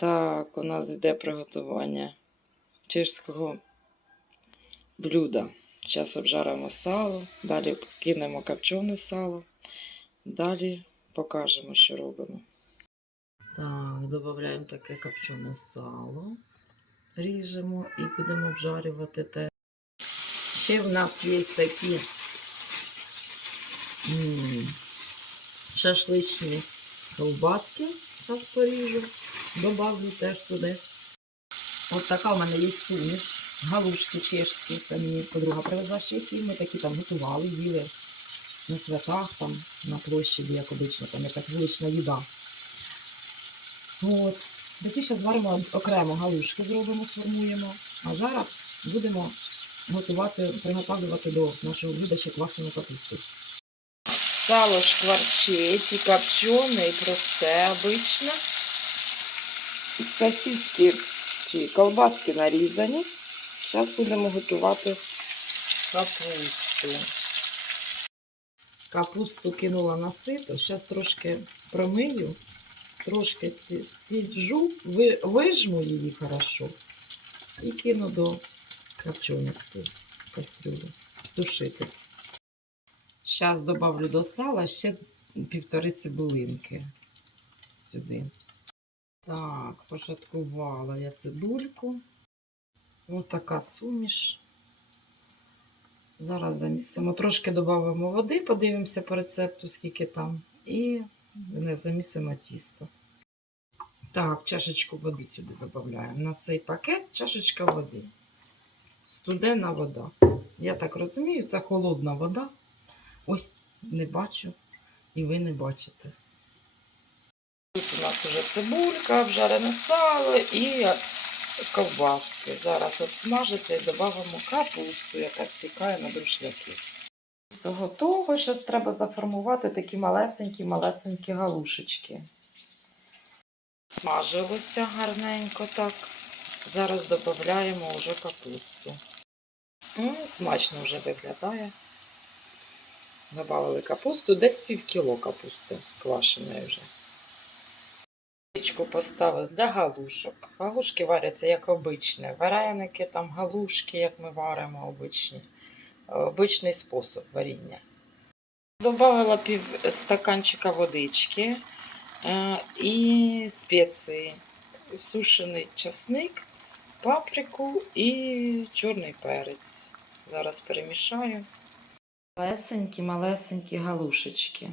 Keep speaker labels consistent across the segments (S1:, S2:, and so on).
S1: Так, у нас йде приготування чешського блюда. Зараз обжаримо сало, далі кинемо копчене сало, далі покажемо, що робимо. Так, додаємо таке копчене сало, ріжемо і будемо обжарювати те. Ще в нас є такі м, шашличні ковбаски. Зараз поріжу. Добавлю теж туди. От така в мене є суміш. Галушки чешські. Це мені подруга привезла з Чехії. Ми такі там готували, їли на святах, там, на площаді, як обично, там якась вулична їда. От. Такі зараз зваримо окремо галушки, зробимо, сформуємо. А зараз будемо готувати, приготовлювати до нашого блюда ще квашену капусту. Сало шкварчить, і копчене, і просте обично. Сосиски чи колбаски нарізані. Зараз будемо готувати капусту. Капусту кинула на сито. Зараз трошки промию, трошки сі- сіджу, вижму її хорошо і кину до копченості кастрюлю. Тушити. Зараз добавлю до сала ще півтори цибулинки сюди. Так, пошаткувала я цибульку. Ось така суміш. Зараз замісимо. Трошки додамо води, подивимося по рецепту, скільки там. І замісимо тісто. Так, чашечку води сюди додаємо. На цей пакет чашечка води. Студена вода. Я так розумію, це холодна вода. Ой, не бачу. І ви не бачите. Тут у нас вже цибулька, обжарене сало і ковбаски. Зараз обсмажити і додамо капусту, яка стікає на друшляки. Готово, зараз треба заформувати такі малесенькі-малесенькі галушечки. Смажилося гарненько так. Зараз додаємо вже капусту. М, Смачно вже виглядає. Добавили капусту, десь пів кіло капусти квашеної вже. Пічку поставив для галушок. Галушки варяться як обичне. Вареники, там галушки, як ми варимо обичні. Обичний спосіб варіння. Добавила пів стаканчика водички е, і спеції. Сушений часник, паприку і чорний перець. Зараз перемішаю. Малесенькі, малесенькі галушечки.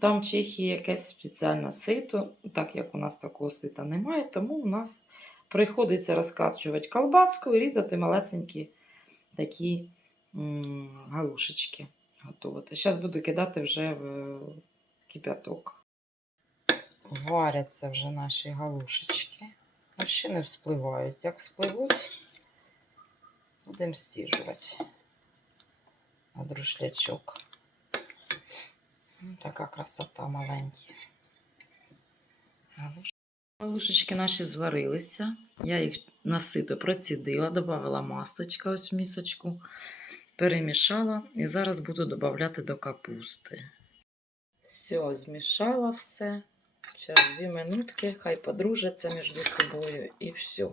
S1: Там в Чехії якесь спеціальне сито, так як у нас такого сита немає, тому у нас приходиться розкачувати колбаску і різати малесенькі такі галушечки. Готувати. Зараз буду кидати вже в кип'яток. Варяться вже наші галушечки. Ну, ще не вспливають. Як вспливуть, будемо стіжувати на друшлячок. Ну, Така красота маленькі. Галуш- Галушечки наші зварилися. Я їх насито процідила, додала масличка ось в місочку, перемішала і зараз буду додавати до капусти. Все, змішала все. Зараз дві минутки, хай подружаться між собою і все.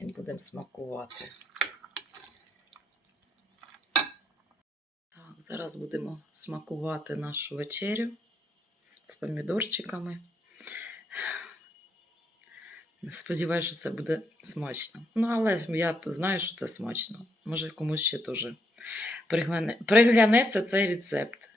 S1: І будемо смакувати. Зараз будемо смакувати нашу вечерю з помідорчиками. Сподіваюся, що це буде смачно. Ну, але я знаю, що це смачно. Може, комусь ще теж пригляне... приглянеться цей рецепт.